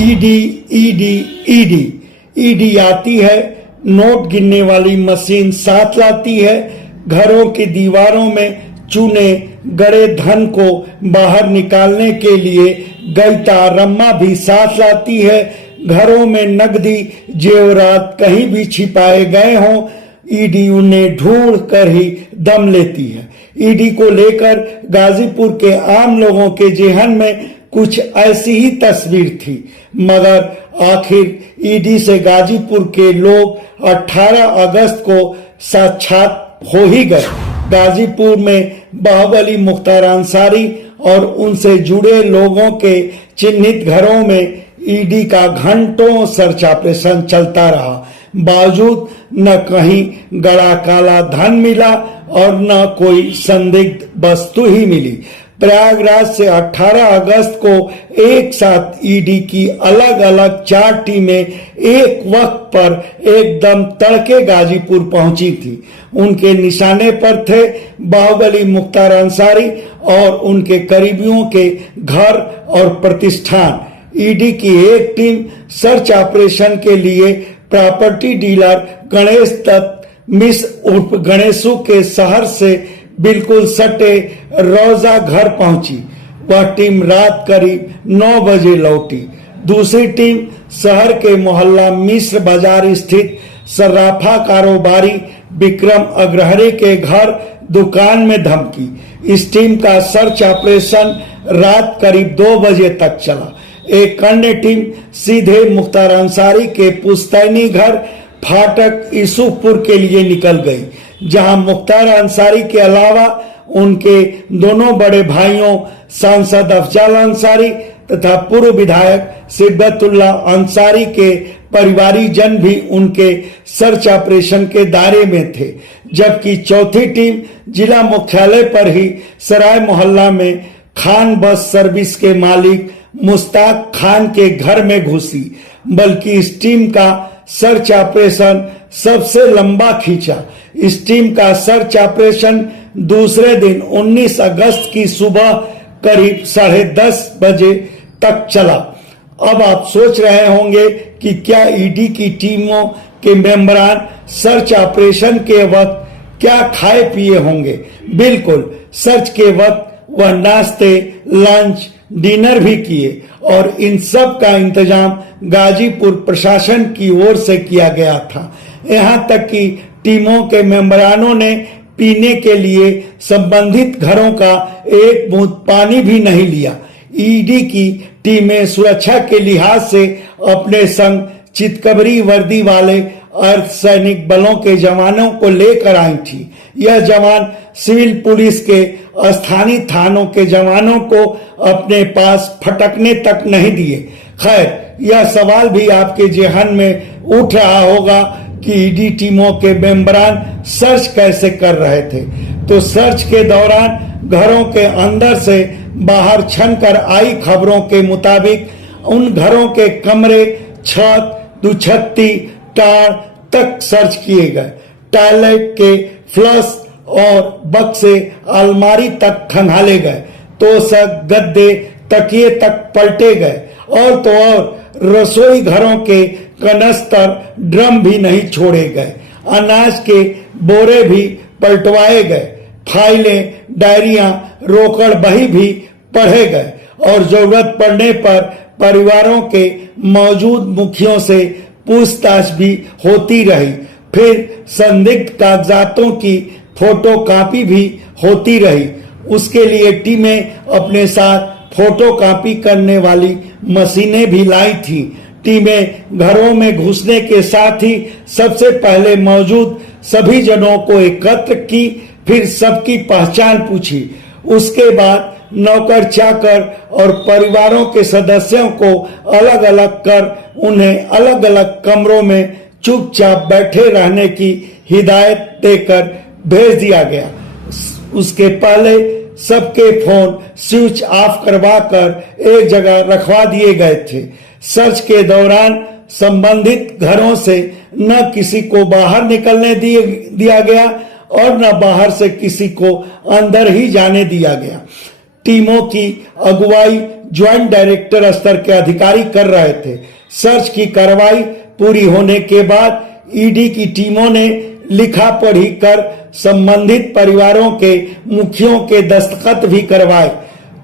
ED ED ED ED आती है, note गिनने वाली मशीन साथ लाती है, घरों की दीवारों में चूने गड़े धन को बाहर निकालने के लिए गैता रम्मा भी साथ लाती है, घरों में नकदी जेवरात कहीं भी छिपाए गए हों, ईडी उन्हें ढूंढ कर ही दम लेती है। ईडी को लेकर गाजीपुर के आम लोगों के जेहन में कुछ ऐसी ही तस्वीर थी, मगर आखिर ईडी से गाजीपुर के लोग 18 अगस्त को साक्षात हो ही गए। गाजीपुर में बाहुबली मुख्तार अंसारी और उनसे जुड़े लोगों के चिन्हित घरों में ईडी का घंटों सर्च ऑपरेशन चलता रहा, बावजूद न कहीं गड़ा काला धन मिला और न कोई संदिग्ध वस्तु ही मिली। प्रयागराज से 18 अगस्त को एक साथ ईडी की अलग अलग 4 टीमें एक वक्त पर एकदम तड़के गाजीपुर पहुंची थी। उनके निशाने पर थे बाहुबली मुख्तार अंसारी और उनके करीबियों के घर और प्रतिष्ठान। ईडी की एक टीम सर्च ऑपरेशन के लिए प्रॉपर्टी डीलर गणेश दत्त मिश्र उर्फ गणेशू के शहर से बिल्कुल सटे रोजा घर पहुंची। वह टीम रात करीब 9 बजे लौटी। दूसरी टीम शहर के मोहल्ला मिश्र बाजार स्थित सर्राफा कारोबारी विक्रम अग्रहरी के घर दुकान में धमकी। इस टीम का सर्च ऑपरेशन रात करीब 2 बजे तक चला। एक अन्य टीम सीधे मुख्तार अंसारी के पुश्तैनी घर फाटक यूसुफपुर के लिए निकल गई, जहां मुख्तार अंसारी के अलावा उनके दोनों बड़े भाइयों सांसद अफजल अंसारी तथा पूर्व विधायक सिद्दतुल्ला अंसारी के परिवारीजन भी उनके सर्च ऑपरेशन के दायरे में थे। जबकि चौथी टीम जिला मुख्यालय पर ही सराय मोहल्ला में खान बस सर्विस के मालिक मुश्ताक खान के घर में घुसी। बल्कि इस टीम का सर्च ऑपरेशन सबसे लंबा खींचा। इस टीम का सर्च ऑपरेशन दूसरे दिन 19 अगस्त की सुबह करीब 10:30 बजे तक चला। अब आप सोच रहे होंगे कि क्या ईडी की टीमों के मेंबरान सर्च ऑपरेशन के वक्त क्या खाए पिए होंगे। बिल्कुल, सर्च के वक्त वह नाश्ते, लंच, डिनर भी किए और इन सब का इंतजाम गाजीपुर प्रशासन की ओर से किया गया था। यहाँ तक कि टीमों के मेंबरानों ने पीने के लिए संबंधित घरों का एक बूंद पानी भी नहीं लिया। ईडी की टीमें सुरक्षा के लिहाज से अपने संग चितकबरी वर्दी वाले अर्धसैनिक बलों के जवानों को लेकर आई थी। यह जवान सिविल पुलिस के स्थानीय थानों के जवानों को अपने पास फटकने तक नहीं दिए। खैर, यह सवाल भी आपके जेहन में उठ रहा होगा कि ईडी टीमों के मेंबरान सर्च कैसे कर रहे थे। तो सर्च के दौरान घरों के अंदर से बाहर छनकर आई खबरों के मुताबिक उन घरों के कमरे, छत, दुछत्ती, टार तक सर्च किए गए। टॉयलेट के फ्लश और बक्से, अलमारी तक खंगाले गए। तोशक, गद्दे, तकिए तक पलटे गए और तो और रसोई घरों के कनस्तर, ड्रम भी नहीं छोड़े गए। अनाज के बोरे भी पलटवाए गए। फाइलें, डायरियां, रोकड़ बही भी पढ़े गए और जरूरत पड़ने पर परिवारों के मौजूद मुखियों से पूछताछ भी होती रही। फिर संदिग्ध कागजातों की फोटोकॉपी भी होती रही। उसके लिए टीमें अपने साथ फोटोकॉपी करने वाली मशीनें भी लाई थी। टीमें घरों में घुसने के साथ ही सबसे पहले मौजूद सभी जनों को एकत्र की, फिर सबकी पहचान पूछी। उसके बाद नौकर चाकर और परिवारों के सदस्यों को अलग अलग कर उन्हें अलग अलग कमरों में चुपचाप बैठे रहने की हिदायत देकर भेज दिया गया। उसके पहले सबके फोन स्विच ऑफ करवाकर एक जगह रखवा दिए गए थे। सर्च के दौरान संबंधित घरों से न किसी को बाहर निकलने दिया गया और न बाहर से किसी को अंदर ही जाने दिया गया। टीमों की अगुवाई ज्वाइंट डायरेक्टर स्तर के अधिकारी कर रहे थे। सर्च की कार्रवाई पूरी होने के बाद ईडी की टीमों ने लिखा पढ़ी कर संबंधित परिवारों के मुखियों के दस्तखत भी करवाए।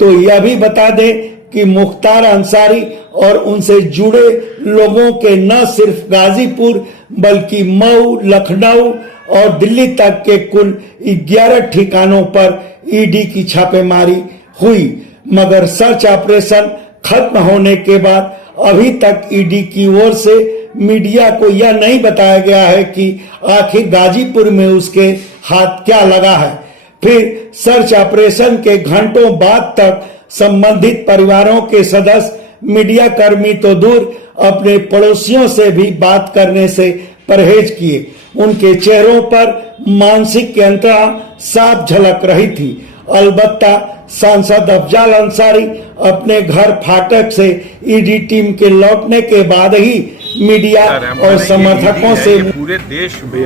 तो यह भी बता दें कि मुख्तार अंसारी और उनसे जुड़े लोगों के न सिर्फ गाजीपुर बल्कि मऊ, लखनऊ और दिल्ली तक के कुल 11 ठिकानों पर ईडी की छापेमारी हुई, मगर सर्च ऑपरेशन खत्म होने के बाद अभी तक ईडी की ओर से मीडिया को यह नहीं बताया गया है कि आखिर गाजीपुर में उसके हाथ क्या लगा है। फिर सर्च ऑपरेशन के घंटों बाद तक संबंधित परिवारों के सदस्य, मीडिया कर्मी तो दूर, अपने पड़ोसियों से भी बात करने से परहेज किए। उनके चेहरों पर मानसिक यंत्रणा साफ झलक रही थी। अलबत्ता सांसद अफजाल अंसारी अपने घर फाटक से ईडी टीम के लौटने के बाद ही मीडिया और समर्थकों से पूरे देश में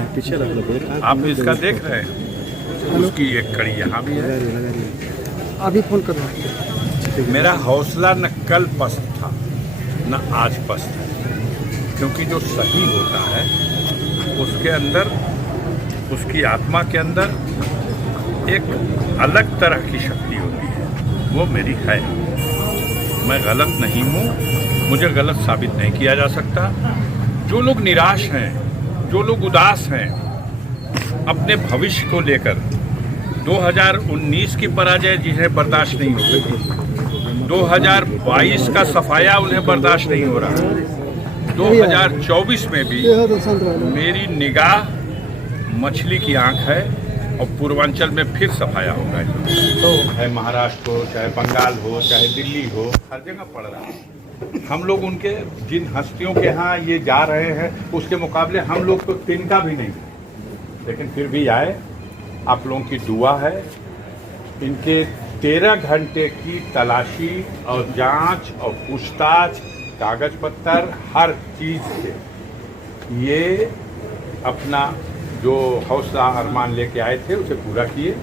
आप इसका देख रहे हैं, उसकी एक कड़ी यहाँ भी है। अभी फोन कर रहा हूं। मेरा हौसला न कल पस्त था न आज पस्त है, क्योंकि जो सही होता है उसके अंदर, उसकी आत्मा के अंदर एक अलग तरह की शक्ति होती है, वो मेरी है। मैं गलत नहीं हूँ, मुझे गलत साबित नहीं किया जा सकता। जो लोग निराश हैं, जो लोग उदास हैं अपने भविष्य को लेकर, 2019 की पराजय जिन्हें बर्दाश्त नहीं हो सकी, 2022 का सफाया उन्हें बर्दाश्त नहीं हो रहा, 2024 में भी मेरी निगाह मछली की आंख है और पूर्वांचल में फिर सफाया होगा। तो चाहे महाराष्ट्र हो, चाहे बंगाल हो, चाहे दिल्ली हो, हर जगह पड़ रहा है। हम लोग उनके जिन हस्तियों के यहाँ ये जा रहे हैं उसके मुकाबले हम लोग तो तिनका भी नहीं, लेकिन फिर भी आए। आप लोगों की दुआ है। इनके 13 घंटे की तलाशी और जांच और पूछताछ, कागज पत्तर, हर चीज से ये अपना जो हौसला अरमान लेके आए थे उसे पूरा किए,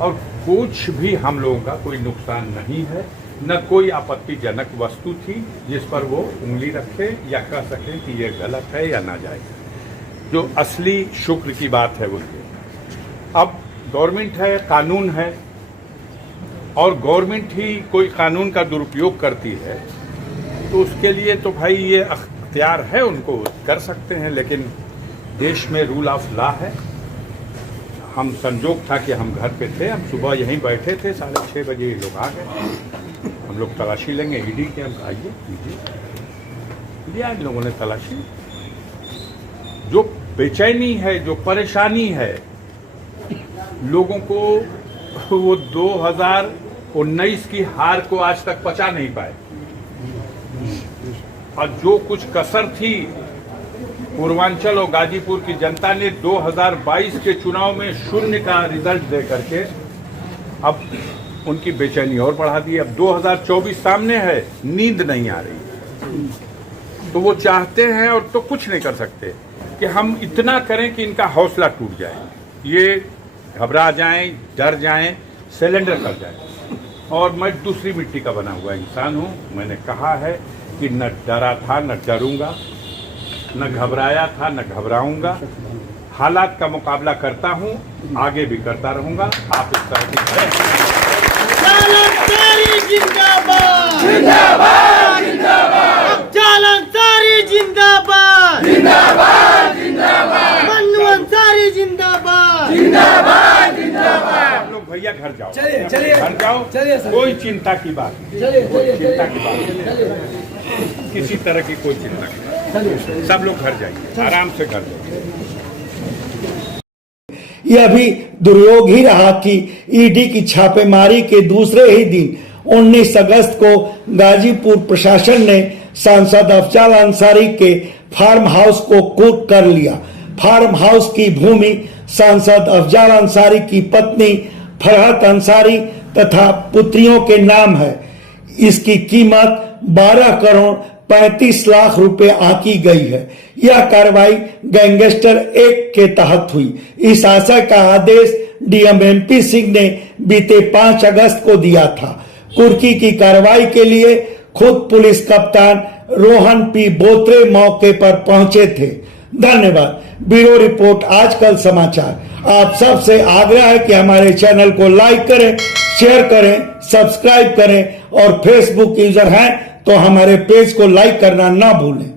और कुछ भी हम लोगों का कोई नुकसान नहीं है, न कोई आपत्तिजनक वस्तु थी जिस पर वो उंगली रखे या कह सकें कि ये गलत है या नाजायज है। जो असली शुक्र की बात है उसके, अब गवर्नमेंट है, कानून है, और गवर्नमेंट ही कोई कानून का दुरुपयोग करती है तो उसके लिए तो भाई ये अख्तियार है, उनको कर सकते हैं। लेकिन देश में रूल ऑफ लॉ है। हम संजोग था कि हम घर पे थे, हम सुबह यहीं बैठे थे, 6:30 बजे ये लोग आ गए। हम लोग तलाशी लेंगे ईडी के, हम आइए कीजिए। लिया इन लोगों ने तलाशी। जो बेचैनी है, जो परेशानी है लोगों को, वो 2019 की हार को आज तक पचा नहीं पाए, और जो कुछ कसर थी पूर्वांचल और गाजीपुर की जनता ने 2022 के चुनाव में 0 का रिजल्ट दे करके अब उनकी बेचैनी और बढ़ा दी। अब 2024 सामने है, नींद नहीं आ रही, तो वो चाहते हैं और तो कुछ नहीं कर सकते कि हम इतना करें कि इनका हौसला टूट जाए, ये घबरा जाएं, डर जाएं, सिलेंडर कर जाएं। और मैं दूसरी मिट्टी का बना हुआ इंसान हूं। मैंने कहा है कि न डरा था न डरूंगा, न घबराया था न घबराऊंगा। हालात का मुकाबला करता हूं, आगे भी करता रहूंगा। आप इस तरह की जिंदाबाद जिंदाबाद जिंदाबाद, जिंदाबाद जिंदाबाद जिंदाबाद, मन्नू अंसारी जिंदाबाद जिंदाबाद जिंदाबाद। आप लोग भैया घर जाओ, चलिए घर जाओ, कोई चिंता की बात नहीं, कोई चिंता की बात नहीं, किसी तरह की कोई चिंता की बात नहीं। सब लोग घर जाइए, आराम से घर जाइए। यह भी दुर्योग ही रहा कि ईडी की छापेमारी के दूसरे ही दिन 19 अगस्त को गाजीपुर प्रशासन ने सांसद अफजाल अंसारी के फार्म हाउस को कुर्क कर लिया। फार्म हाउस की भूमि सांसद अफजाल अंसारी की पत्नी फरहत अंसारी तथा पुत्रियों के नाम है। इसकी कीमत 12 करोड़ 35 लाख रुपए आंकी गई है। यह कार्रवाई गैंगस्टर एक्ट के तहत हुई। इस आशय का आदेश डीएम एमपी सिंह ने बीते 5 अगस्त को दिया था। कुर्की की कार्रवाई के लिए खुद पुलिस कप्तान रोहन पी बोत्रे मौके पर पहुंचे थे। धन्यवाद। ब्यूरो रिपोर्ट आजकल समाचार। आप सबसे आग्रह है कि हमारे चैनल को लाइक करें, शेयर करें, सब्सक्राइब करें और फेसबुक यूजर हैं तो हमारे पेज को लाइक करना ना भूलें।